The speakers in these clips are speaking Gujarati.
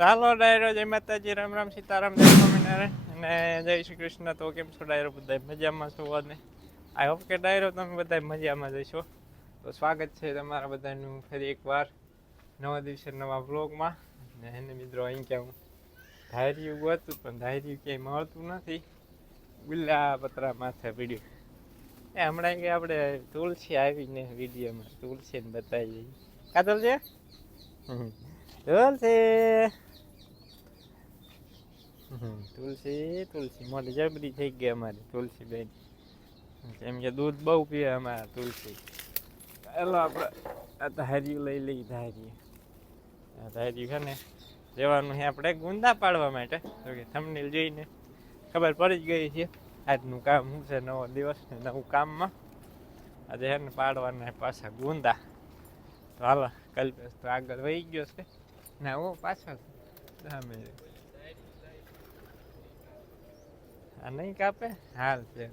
ચાલો ડાયરો, જય માતાજી, રામ રામ, સીતારામ, જય સ્વામિનારાયણ. અને જય શ્રી કૃષ્ણ. તો કેમ છો, ડાયરો? બધા મજામાં છો અને? આઈ હોપ કે ડાયરો, તમે બધા મજામાં જશો તો સ્વાગત છે તમારા બધાનું ફરી એકવાર નવા દિવસે નવા વ્લોગમાં. ને એને મિત્રો, અહીં ક્યાં હું ધાર્યું હતું, પણ ધાર્યું ક્યાંય મળતું નથી. ગુલ્લા પતરા માથે પીડ્યું એ હમણાં કે આપણે તુલસી આવીને વિડીયોમાં તુલસીને બતાવી કા છે હમ. તુલસી! તુલસી તુલસી. મોટી જબરી થઈ ગઈ અમારી તુલસી બેન. કેમ કે દૂધ બહુ પીએ અમારા તુલસી. ચાલો આપણે આ ધાર્યું લઈ લઈ ધાર્યું. ધાર્યું છે ને, જવાનું છે આપણે ગુંદા પાડવા માટે. તો કે થંબનેલ જોઈને ખબર પડી જ ગઈ છે. આજનું કામ શું છે? નવો દિવસ ને નવું કામમાં. આજે છે ને પાડવાના પાછા ગુંદા. તો હાલો, કલ્પેશ તો આગળ વહી ગયો છે. ના હું પાછળ સામે આ નહીં કાપે? હાલ છે.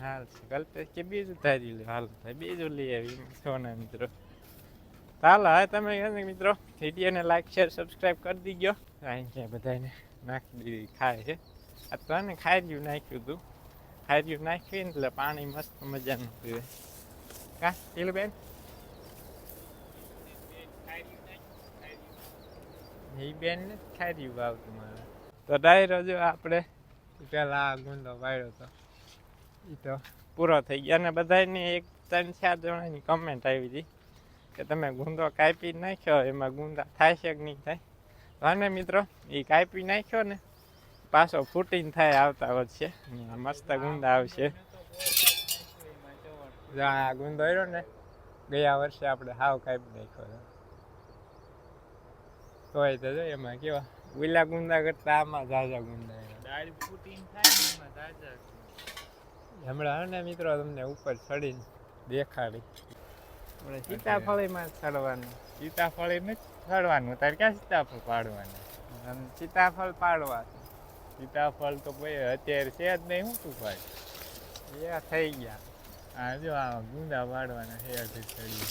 હાલ છે. કલ્પેશ કે બીજું ધારી લે? હાલ બીજું લઈ આવી સોના મિત્રો. હાલ હા તમે મિત્રો, વિડીયોને લાઈક શેર સબસ્ક્રાઈબ કરી દીજો. અહીં છે બધાને નાખી દીધી ખાય છે. આ તને ખાઈ ખાર્યું નાખ્યું હતું ખાર્યું નાખ્યું એટલે પાણી મસ્ત મજાનું પીવે કા પેલું બેન એ બેન ને ખાર્યું આવતું મારે. તો ડાયરો જો આપણે પેલા આ ગુંદો વાળ્યો તો. એ તો પૂરો થઈ ગયો. અને બધાની એક ત્રણ ચાર જણાની કમેન્ટ આવી હતી કે તમે ગુંદો કાપી નાખ્યો એમાં ગુંદા થાય છે કે નહીં થાય? અને મિત્રો એ કાપી નાખ્યો ને પાછો ફૂટીને થાય આવતા વધશે મસ્ત ગુંદા આવશે. જો આ ગુંદો આવ્યો ને ગયા વર્ષે આપણે હાવ કાપી નાખ્યો હતો. તોય તો જો એમાં કેવા? ગુલા ગુંદા કરતા આમાં ઝાઝા ગુંદા આવ્યા. હમણાં હે ને મિત્રો તમને ઉપર ચડીને દેખાડી. આપણે સીતાફળીમાં જ ચડવાનું. સીતાફળ એમ ચડવાનું. તારે ક્યાં સીતાફળ પાડવાનું? આમ સીતાફળ પાડવા સીતાફળ તો કોઈ અત્યારે છે જ નહીં શું તું ભાઈ એ થઈ ગયા. આ જો આ ગુંદા પાડવાના છે ચડી.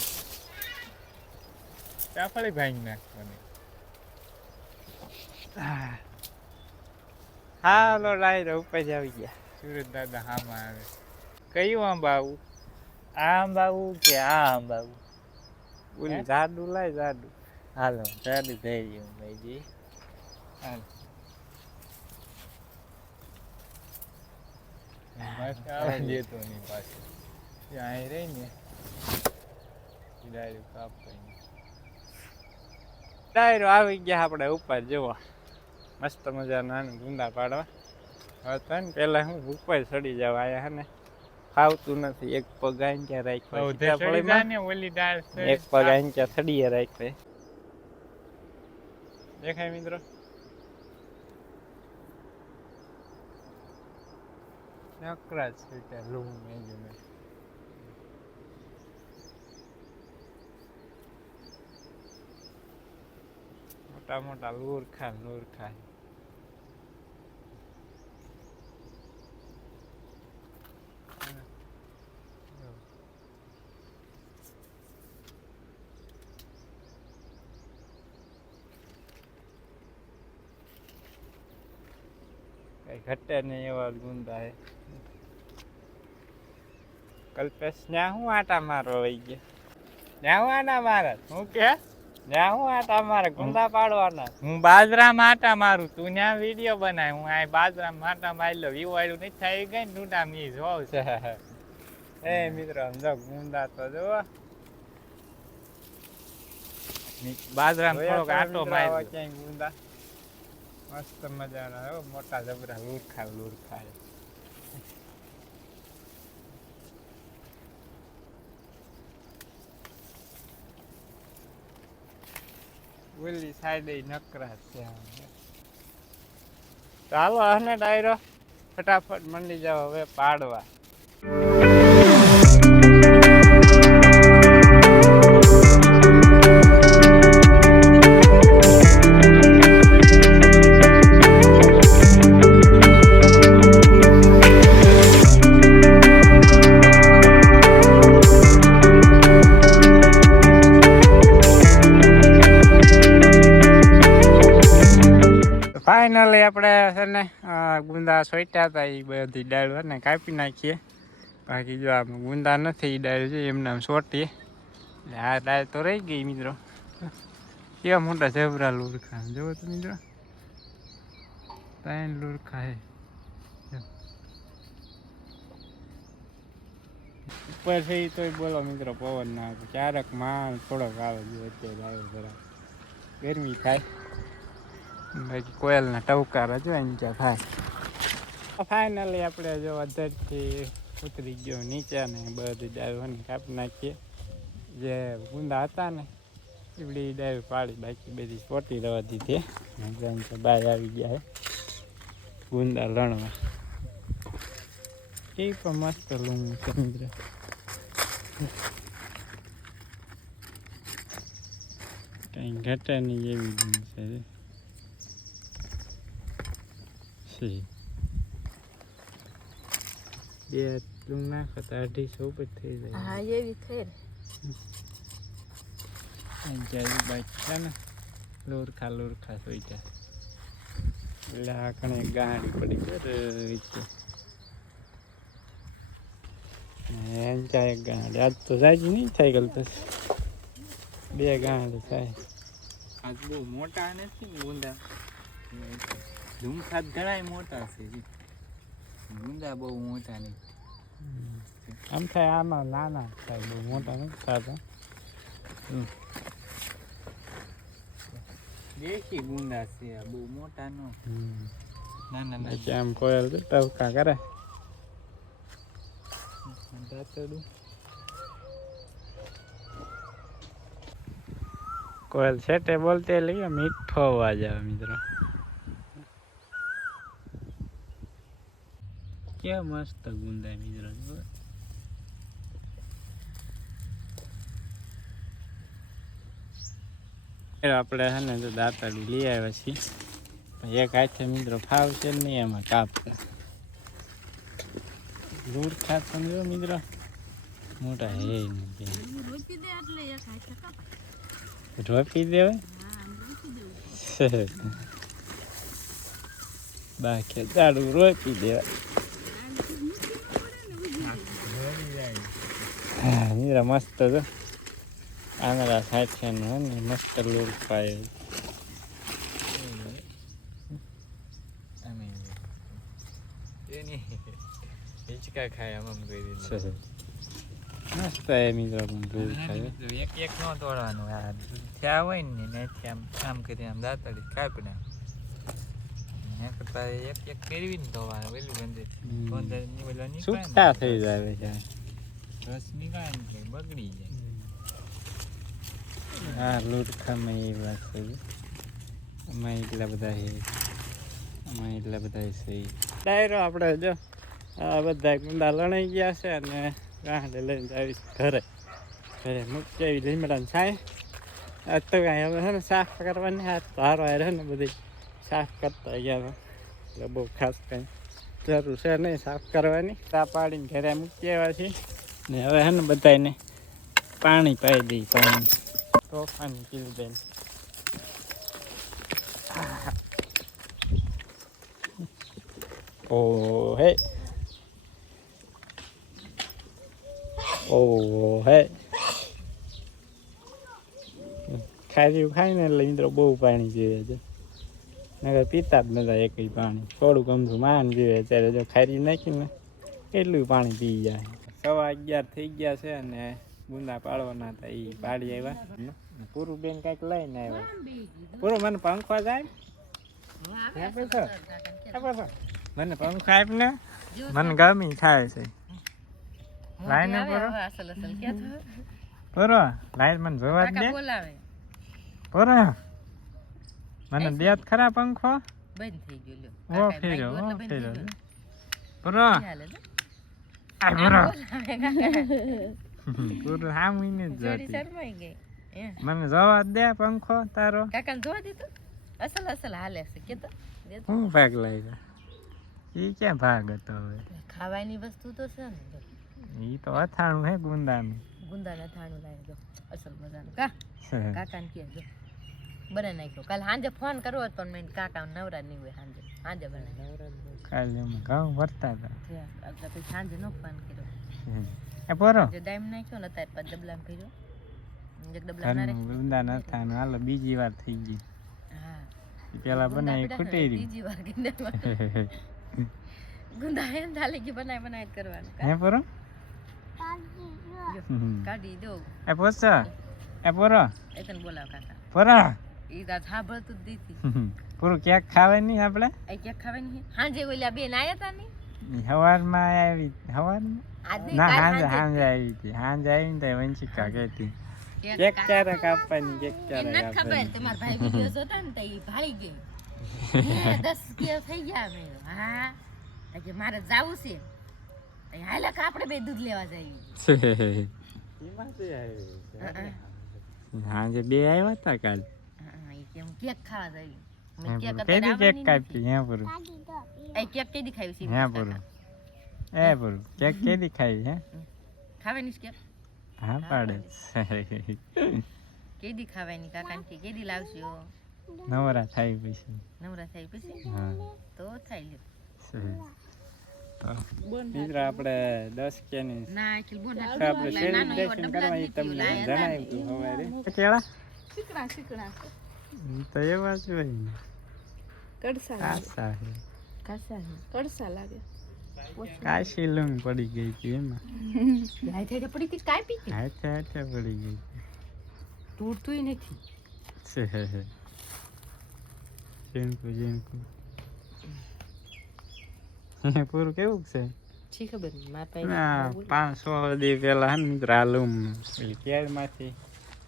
સીતાફળી ભાંગી નાખવાની. હાલો ડાયરો ઉપર જ આવી ગયા. સુરત દાદા હામાં આવે. કયું આંબા આવું? આ આંબાવું કે આ આંબાવું ઓલી હે? જાડું લાય જાડું હાલો જાડું થઈ ગયું ભાઈજી. હાલો. મસ્ત આવે દેતો નહીં પાછું. ત્યાં અહીં રહી ને ડાયરો આવી ગયા આપણે ઉપર જોવા મસ્ત મજાના ગુંદા પાડવા. હવે તો ને પેલા હું ઉપર ચડી જાવ આયા હે ને. ફાવતું નથી એક પગ આંચા રાખ્યો એક પગ આંચા થડીએ રાખ્યો. દેખાય મિત્રો? નકરા છે લૂમ મેં મેં. મોટા મોટા લુરખા લુરખા કઈ ઘટે નહીં એવા ગુંદા હે. કલ્પેશ ન્યા હું આટા મારો વહી ગયો? ન્યા હું આટા મારે? હું કે? ન્યા હું આટા મારે? ગુંદા પાડવાના. હું બાજરા માટા મારું તું ત્યાં વીડિયો બનાય. હું આ બાજરા માટા મારી લો વિવાળું નહીં થાય ગઈ ટૂટા મી જોઉં છે. એ મિત્રો સમજો ગુંદા તો જો. બાજરામાં થોડોક આટો ક્યાંય ગુંદા? મસ્ત મજાના હો, મોટા જબરા લુરખા લુરખા. ઓલી સાઈડે નકરા છે. ચાલો હને ડાયરો, ફટાફટ મંડી જાવ હવે પાડવા સોટ્યા હતા એ બધી ડાળ ને કાપી નાખીએ. બાકી જો આમ ગુંદા નથી એ ડાળ છે એમને આમ સોટીએ એટલે આ ડાળ તો રહી ગઈ મિત્રો. કેવા મોટા ઝબરા લુરખા. જુઓ તો મિત્રો. ત્રણ લુરખા હે. ઉપર છે એ તોય બોલો મિત્રો પવન ના આવે ક્યારેક માણ થોડોક આવે જો અત્યારે આવ્યો જરા ગરમી થાય. બાકી કોયલના ટવકારા જો એમ ત્યાં થાય. ફાઇનલી આપણે જો અધરથી ઉતરી ગયો નીચે ને બધી ડાળીઓને કાપી નાખીએ. જે ગુંદા હતા ને, એવડી ડાળી પાડી બાકી, બધી ચોટી રહેવા દીધી. જેમ કે બાય આવી ગયા ગુંદા લણવા. એ પણ મસ્ત લૂંગ સમુદ્ર કઈ નહીં એવી છે. બે લૂંગ નાખો તો અઢીસો ઉપર થઈ જાય. હા એવી થઈ જાય છે ને લોરખા લોરખા સોઈ જાય. એટલે આ ગાડી પડી ગઈ છે અંજા આજ તો જાજી નહીં થાય ગલ તો બે ગાડી થાય. આજ બહુ મોટા નથી ને ગુંદા ઝુમખાત ઘણા મોટા છે. જી. ગુંદા બહુ મોટા નહીં. આમ થાય આમાં નાના થાય બહુ મોટા નથી થતા દેશી ગુંદા છે આ બહુ મોટા નો. નાના પછી આમ કોયલ તો ટવકા કરે. દાતડું કોયલ છેટે બોલતે લઈએ મીઠો અવાજ આવે મિત્રો. કેવા મસ્ત ગુંદાય મિત્રો. આપણે છે ને તો દાંતડી લઈ આવ્યા છીએ એક હાથે મિત્રો ફાવશે નહીં એમાં કાપતા દૂર ખાત સમજો મિત્રો મોટા હે નહીં રોપી દે એટલે એક હાથે કપાય રોપી દેવાય હા બાકી દાડું રોપી દેવાય નીરા મસ્ત તો આંગળા સાથેનું હે ને મસ્ત લોટ પાય. હિંચકા ખાય આમ કરી મસ્ત એ મિત્રો પણ ખાય. એક એક નો તોડવાનું આ થયા હોય ને એનાથી આમ આમ કરી આમ દાંતડી કાપી નાખ કરતા એક એક કરવી ને તો વેલું બંધ છૂટા થઈ જાય છે રસ નીકળે ને એટલે બગડી જાય. હા લુરખામાં એ વાત છે એમાં એટલા બધા છે અમે એટલા બધા છે ડાયરો આપણે જો આ બધા ગુંડા લણાઈ ગયા છે અને ગાંડે લઈને આવી ઘરે. ઘરે મૂકી આવી લીમડાને છાય. આજ તો કાંઈ હવે છે ને સાફ કરવાની હાથ હારો હારે ને બધી સાફ કરતા ગયા એટલે બહુ ખાસ કંઈ જરૂર છે નહીં સાફ કરવાની. ચા પાડીને ઘરે મૂકી આવ્યા છીએ. ને હવે છે ને બધાને પાણી પાઈ દઈ પાણી. તોફાની કિલબેન ઓ હે. ઓ હે. ખારી ખાય ને એટલે મિત્રો બહુ પાણી પીવે છે. નગર પીતા જ નતા એકય પાણી. થોડુંક અમથું માન પીવે ત્યારે જો ખારી નાખીને એટલું પાણી પી જાય. સવા અગિયાર થઈ ગયા છે અને ગુંદા પાડવાના હતા એ પાડી આવ્યા. પૂરું બેન કંઈક લઈને આવ્યા. પૂરું મને પંખો જાય મને પંખો આપ ને. મને ગમી થાય છે. લાઈને પૂરો. લાઈન મને જોવા દે. પૂરો મને દેત ખરા પંખો? બંધ થઈ ગયો ઓ ફેરો ઓ ફેરો પૂરો. આ પૂરો પૂરો જ શરમાઈ ગઈ. મને જવા દે પંખો તારો. કાકાને જોવા દીધું અસલ અસલ હાલે છે કે તો. હું ભાગ લાગ્યો એ ક્યાં ભાગ હતો હવે? ખાવાની વસ્તુ તો છે ને. એ તો અથાણું હે ગુંદાનું. ગુંદાના અથાણું લાવી દો. અસલ મજાનું. કા? કાકાને કે જો. બનાવી નાખ્યો. કાલ સાંજે ફોન કરવો પણ મેં કાકા નવરા નહીં હોય સાંજે. સાંજે બનાવી કાલે ઘઉં વરતા હતા. પછી સાંજે નો ફોન કર્યો. એ પોરો? જે ડાઈમ નાખ્યો ને અત્યારે પાંચ ડબલામાં ભર્યો એક ડબલા ના ઘરનું વૃંદા નથા ને હાલો બીજી વાર થઈ ગઈ. હા. પેલા બનાવી ગુંદા ખૂટી રહ્યું બીજી વાર ગુંદા ગુંદા હે ને થાળી બનાવી બનાવી કરવાનું. હે પોરો? કાઢી દો. એ પોસો? એ પોરો? એ તને બોલાવ કાકા. પોરો? ઈ તાર સાંભળતું જ દીધી. પૂરું ક્યાંક ખાવે આપણે? એ ક્યાંક ખાવાની હાંજે ઓલા બેન આયા તા ને? હવારમાં આવી હવારમાં? ના હાંજે હાંજે. હાંજે આવી હતી. હાંજે આવીને તો વંશિકા કહેતી કેક કેક ક્યારે કાપવાની કેક ક્યારે નથી ખબર તમારા ભાઈ વિડિયો જોતા ને તો ઈ ભાળી ગઈ દસ કિલો થઈ ગયા અમે. હા. તો મારે જાવું છે. હાલે કે આપણે બે દૂધ લેવા જઈએ. હાંજે બે આવ્યા હતા કાલ? કે હું કેક ખાવા જઈએ. મેં કેક પૂરું કેક કાપી? હે પૂરું એ કેક કેદી ખાવી છે? હે પૂરું એ પૂરું કેક કેદી ખાવી હે? ખાવાની છે કેક? હા પાડે કેદી ખાવાની કાકા કે કેદી લાવશો? નવરા થાય પછી. નવરા થાય પછી? હા. તો થાય લ્યો. આપણે દસ કેની આપણે કરવા તમને જણાવ્યું હતું સવારે કેળા? શીકણા શીકણા તો એવા જ હોય ને કડસા કાસા હે કડસા લાગે. કાશી લંગ પડી ગઈ હતી એમાં. થઈ પડી તી કાપી તી હાથે હાથે પડી ગઈ તૂટતું નથી. ઝીણકું ઝીણકું પૂરું કેવું છે? શી ખબર? મારા પાંચસો દી પેલા હે ને મિત્ર આ લૂમ. પેલી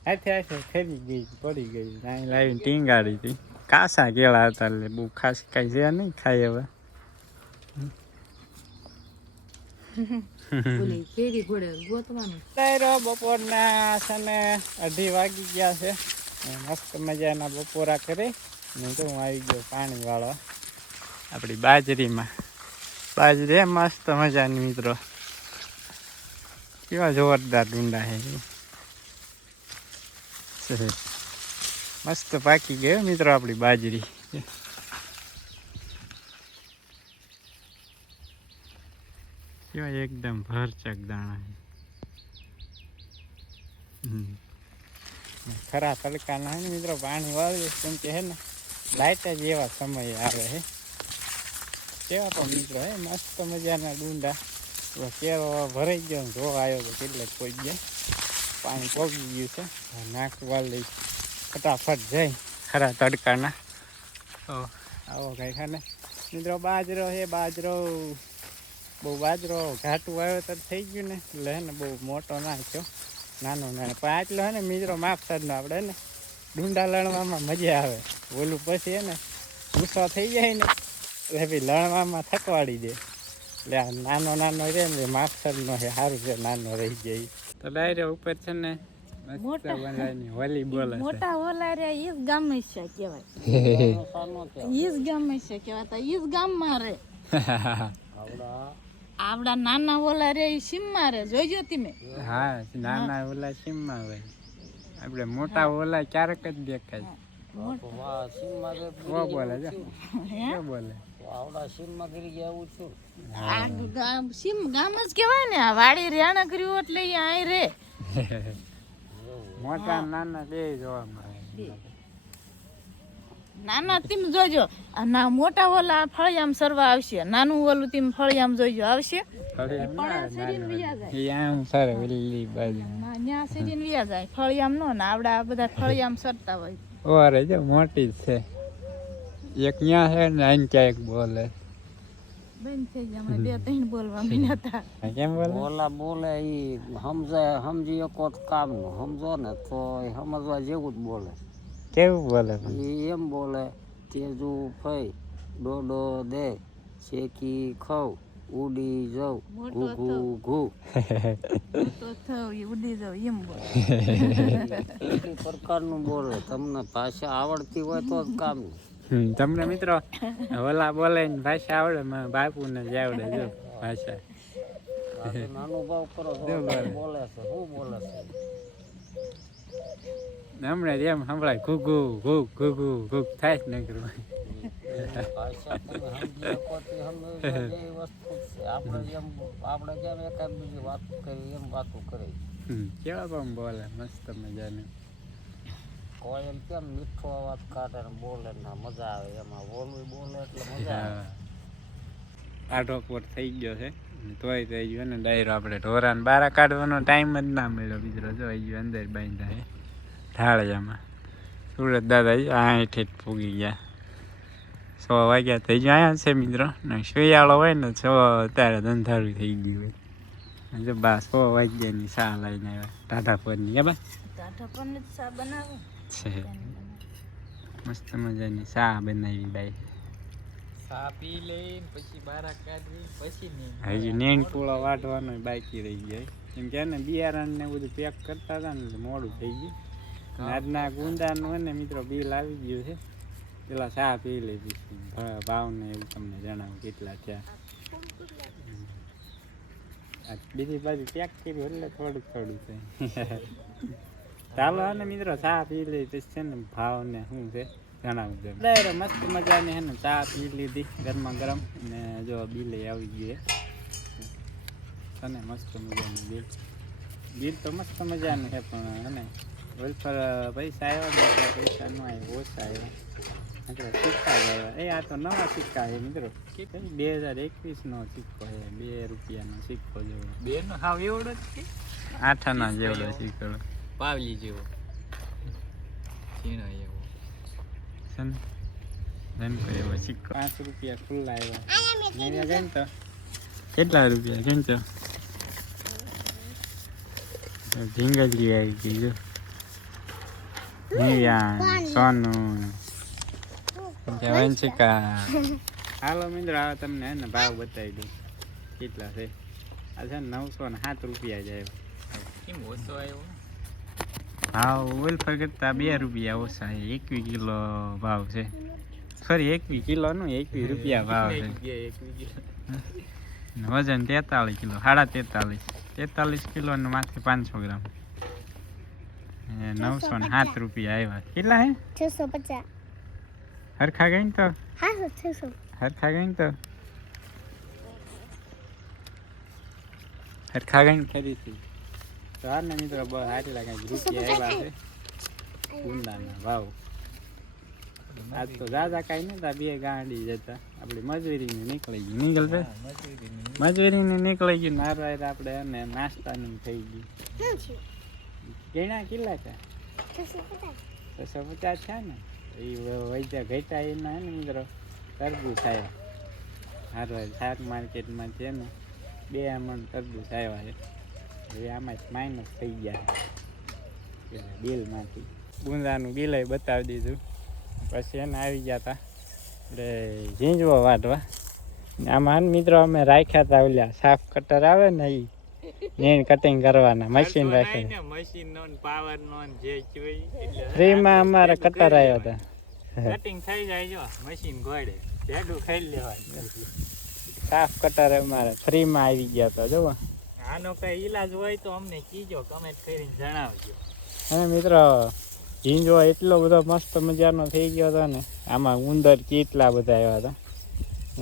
હાથે હાથે ખરી ગઈ પડી ગઈ. અહીં લાવીને ટીંગાડી હતી કાસા કેળા હતા એટલે બહુ ખાસ કાંઈ છે નહીં ખાય હવે. બોલે કેરી ઘોડે ગોતવાનું. ડાયરો બપોરના ને અઢી વાગી ગયા છે. ને મસ્ત મજાના બપોરા કરી. ને તો હું આવી ગયો પાણી વાળો આપણી બાજરીમાં. બાજરી એ મસ્ત મજાની મિત્રો. કેવા જોરદાર ડુંડા છે. મસ્ત પાકી ગયો મિત્રો આપણી બાજરી. કેવા એકદમ ભરચક દાણા ખરા તડકાના ના મિત્રો, પાણી વાળીએ કેમ કે ને લાઈટ જ એવા સમય આવે હે. કેવા પણ મિત્રો હે, મસ્ત મજાના ડુંડા. કેરો ભરાઈ ગયો જોવા આવ્યો કેટલે કોઈ ગયા. પાણી પોગી ગયું છે. હવે નાખું લઈ ફટાફટ જાય ખરા તડકાના. આવો કઈ ખાને મિત્રો બાજરો હે બાજરો. બહુ બાજરો ઘાટું વાવેતર થઈ ગયું ને એટલે હે ને બહુ મોટો ના થયો. નાનો નાનો. પણ આટલો હે ને મિત્રો માપસરનો આપણે હે ને ડુંડા લણવામાં મજા આવે. ઓલું પછી હે ને ગુસ્સો થઈ જાય ને એટલે ભાઈ લણવામાં થકવાડી દે. એટલે આ નાનો નાનો રહે ને માપસરનો છે સારું છે નાનો રહી જાય. તો ડાયરે ઉપર છે ને મોટા. બોલે મોટા ઓલા રે ઈસ ગામ છે કહેવાય. ઈસ ગામ છે કહેવાય ઈસ ગામમાં રે આવડા નાના ઓલા રે ઈ સીમમાં રે જોઈજો તમે. હા નાના ઓલા સીમમાં હોય. આપણે મોટા ઓલા ક્યારેક જ દેખાય. બોલે. છે હે શું બોલે આ ગામ સીમ ગામ જ કહેવાય ને આ વાડી રેણા કર્યું એટલે ઈ રે. મોટા નાના બે જોવા મળે. નાના તીમ જોજો. આ ના મોટા ઓલા ફળિયામ સરવા આવશે. નાનું ઓલું તીમ ફળિયામ જોઈજો આવશે? ફળિયામ નો ને આવડા આ બધા ફળિયામ સરતા હોય. ઓરે જો મોટી છે. એક ત્યાં છે ને આઈને ક્યાંક બોલે. બંધ થઈ ગયા હમણાં બે ત્રણ બોલવા મીના હતા. કેમ બોલે? ઓલા બોલે ઈ સમજે સમજી તો કામનું. સમજો ને તો એ સમજવા જેવું જ બોલે. કેવું બોલે એ એમ બોલે તેજુ ફઈ ડોડો દે શેકી ખવ ઉડી જવ ઘુ ઘુ. ઘુ તો થયું ઉડી જાવ એમ બોલ. પ્રકારનું બોલે. તમને ભાષા આવડતી હોય તો જ કામનું. તમને મિત્રો ઓલા બોલે ને ભાષા આવડે બાપુ ને જ આવડે જો ભાષા. કરો બોલે. છે શું બોલે છે? હમણાં એમ સંભળાય ઘૂઘુ ઘૂઘ ઘૂઘુ ઘૂઘ થાય જ નહીં કરવું આપણે જેમ એકાદ બીજી વાત કરી એમ વાતો કરી. કેવા પણ બોલે મસ્ત મજાનું. કોયલ કેમ મીઠો અવાજ કાઢે ને બોલે ને મજા આવે. એમાં બોલવું બોલે એટલે મજા આવે. આઢો પોટ થઈ ગયો છે. તોય થઈ ગયો ને ડાયરો આપણે ઢોરાને બારા કાઢવાનો ટાઈમ જ ના મળ્યો બીજો જો આવી ગયો અંદર બાંધા હે ઢાળિયામાં. સુરત દાદા જો આ ઠેઠ પૂગી ગયા. સો વાગ્યા થઈ ગયો અહીંયા છે મિત્રો. ને શિયાળો હોય ને છ અત્યારે ધંધારું થઈ ગયું હોય. અને જો બા સો વાગ્યાની શા લઈને આવ્યા. ટાટા પરની કે બા? ટાટા પરની ચા બનાવું. છે. મસ્ત મજાની સા બનાવી બાઈ. સા પી લઈને પછી બારા કાઢવી પછી નહીં હજી નેણ પૂળો વાટવાનો બાકી રહી ગયા. એમ કે ને બિયારણ ને બધું પેક કરતા હતા ને મોડું થઈ ગયું. આજના ગુંદાનું ને મિત્રો બિલ આવી ગયું છે. પેલા ચા પી લઈ પછી ભાવ ને એવું તમને જણાવું કેટલા થયા. બીજી બાજુ પેક કર્યું એટલે થોડું થોડું છે ચાલો અને મિત્રો ચા પી લીધી છે ને ભાવ ને શું છે જણાવું દઉં બરાબર મસ્ત મજાની હે ને ચા પી લીધી ગરમા ગરમ ને જો બિલે આવી ગઈ છે મસ્ત મજાનું બિલ બિલ તો મસ્ત મજાનું છે પણ અને વેલફર પૈસા આવ્યા પૈસા ન આવ્યા ઓછા આવ્યા મિત્રો સિક્કા આવ્યા એ આ તો નવા સિક્કા છે મિત્રો બે હજાર એકવીસનો સિક્કો છે બે રૂપિયાનો સિક્કો જેવો બે નો હાવ એવડો જ છે આઠાના જેવડો સિક્કો પાવલી જેવો. ઝીણો એવો. છે ને? ધનકો એવો સિક્કો. પાંચ રૂપિયા ખુલ્લા આવ્યા મેળ્યા જાય ને તો. કેટલા રૂપિયા? કેમ તો. ઝીંગલી આવી ગઈ જો. હિયા સોનું. જવાન સિક્કા હાલો મિત્રો આ તમને હે ને ભાવ બતાવી દઉં. કેટલા છે? આ છે ને નવસો ને સાત રૂપિયા જાય કેમ ઓછો આવ્યો? ભાવ વેલફર કરતા બે રૂપિયા ઓછા એકવી કિલો ભાવ છે. સોરી એકવી કિલો નું એકવી રૂપિયા ભાવ છે. વજન તેતાલીસ કિલો સાડા તેતાલીસ. તેતાલીસ કિલો ને માથે પાંચસો ગ્રામ. એ નવસો ને સાત રૂપિયા આવ્યા કેટલા હે? છસો પચાસ. હરખા ગઈ તો? હા છસો. હરખા ગઈ ને તો? હરખા ગઈ ને ખરી હતી તો હા ને મિત્રો બહુ સારી લાગે રૂપિયા આવ્યા છે? ઊંડાના ભાવ આજ તો દાદા કાંઈ નતા બે ગાંડી જતા આપણી મજૂરીની નીકળી ગઈ. નીકળ બે મજૂરીની નીકળી ગઈ. નારા આપણે અને નાસ્તાનું થઈ ગયું. કેણા કેટલા છે છસો પચાસ. છે ને? એ વૈદ્યા ઘટા એના ને મિત્રો તરબૂચ આવ્યા. હારો શાક માર્કેટમાં છે ને બે અમણ તરબૂચ આવ્યા છે. હવે આમાં માઇનસ થઈ ગયા પેલા બિલમાંથી ગુંદાનું બિલ બતાવી દીધું પછી એને આવી ગયા હતા એટલે ઝીંઝવો વાટવા આમાં મિત્રો અમે રાખ્યા હતા ઓલા સાફ કટર આવે ને એ નેણ કટિંગ કરવાના મશીન રાખે મશીન નો પાવર નો જે જોઈએ એટલે ફ્રીમાં અમારે કટર આવ્યો હતા કટિંગ થઈ જાય જો મશીન ગોળે ભેગું ખાઈ લેવાનું સાફ કટર અમારે ફ્રીમાં આવી ગયા હતા જુઓ આનો કઈ ઈલાજ હોય તો અમને કીજો કમેન્ટ કરીને જણાવજો. અને મિત્રો ઝીંજો એટલો બધો મસ્ત મજાનો થઈ ગયો હતો ને આમાં ઉંદર કેટલા બધા આવ્યા હતા.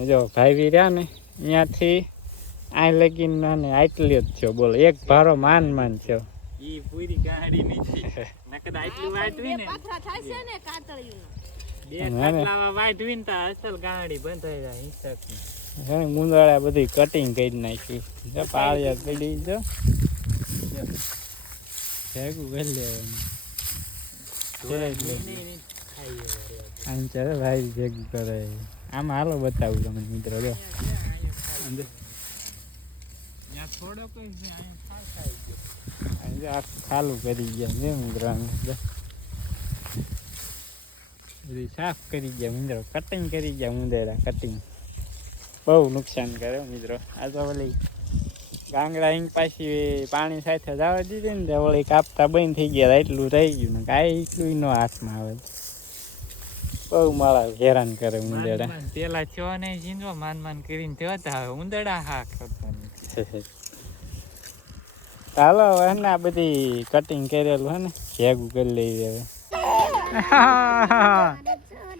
જો ભાઈ રહ્યા ને અહીંયાથી આ લગીન ને આટલી જ થયો બોલો એક ભારો માન માન થયો. ઈ પૂરી ગાડી નથી નકર આટલી વાટવી ને પાથરા થાય છે ને કાતળિયું બે અને વાટવીને તો અસલ ગાડી બંધાઈ જાય હિંસકની. હે ગુંદળા બધી કટિંગ કરી નાખ્યું જો પાળિયા પડી જો ભેગું કરી લેવાનું છે એટલે. ખાઈએ વળે. આમ ચાલે ભાઈ ભેગું કરે આમાં હાલો બતાવું તમને મિત્રો જો અંદર ત્યાં થોડો કોઈ છે અહીંયા ફાસ આવી ગયો આ જો આ ખાલું કરી ગયા છે મિત્રો આમ જો બધું સાફ કરી ગયા મિત્રો કટિંગ કરી ગયા ઉંદેરા કટિંગ બહુ નુકસાન કરે મિત્રો. આ તો ઓલી ગાંગડા હિંગ પાછી પાણી સાથે જવા દીધી ને વળી ઓલી કાપતા બંધ થઈ ગયા એટલું રહી ગયું ને કાંઈ એટલું નો હાથમાં આવે. બહુ મારા હેરાન કરે માન પેલા થયો ને જીંદવા માન માન કરીને થયો હવે ઉંદરડા હા કરતા હાલો ચાલો હવે હે ને આ બધી કટિંગ કરેલું હે ને ભેગું કરી લઈ હવે.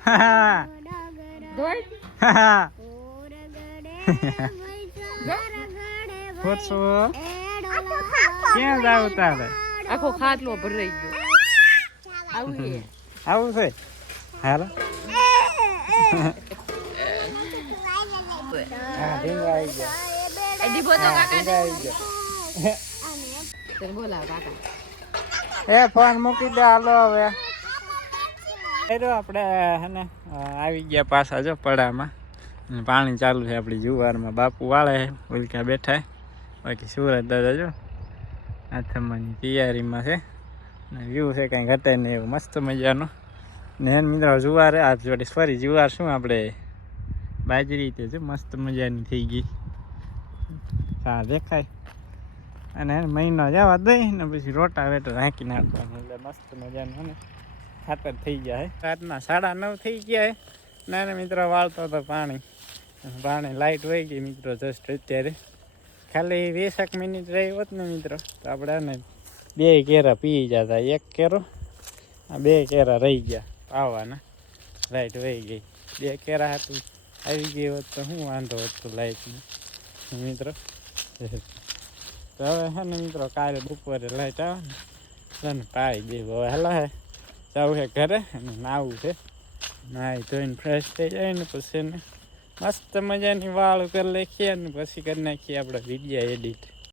દોડ ખોટસો ક્યાં જાવ તારે? આખો ખાટલો ભરાઈ ગયો. આવું છે. આવું છે? હાલો. હા ઢીંગા આવી ગયા. એ ફોન મૂકી દે હાલો હવે. આપણે હે ને આવી ગયા પાછા જો પડામાં. પાણી ચાલુ છે આપણી જુવારમાં. બાપુ વાળે ઉલકા બેઠા બાકી સુરત દાદા જો આથમવાની તૈયારીમાં છે. ને વ્યૂ છે કાંઈ ઘટે નહીં એવું, મસ્ત મજાનું. ને મિત્રો, જુવાર, આ જોડે ફરી જુવાર શું આપણે? બાજરી તે છે મસ્ત મજાની થઈ ગઈ. હા દેખાય. અને મહિનો જવા દઈ ને પછી રોટા વેટર રાખી નાખવાનું. એટલે મસ્ત મજાનું ખાતર થઈ જાય રાતના સાડા નવ થઈ ગયા હે નાના મિત્રો વાળતો હતો પાણી. પાણી લાઈટ વહી ગઈ મિત્રો જસ્ટ અત્યારે. ખાલી વીસેક મિનિટ રહી હોત ને મિત્રો, તો આપણે એને બે કેરા પી જતા. એક કેરો બે કેરા રહી ગયા પાવાના. લાઇટ વહી ગઈ. બે કેરા હતું આવી ગઈ હોત તો શું વાંધો હતો લાઈટનો મિત્રો, તો હવે હે ને મિત્રો, કાલે બપોરે લાઇટ આવે ને પાઈ દેવો. હેલા હે જવું છે ઘરે અને નાવું છે નાહી ધોઈને ફ્રેશ થઈ જાય ને પછી એને મસ્ત મજાની વાળ ઉપર લખીએ ને પછી કરી નાખીએ આપણે વિડીયા એડિટ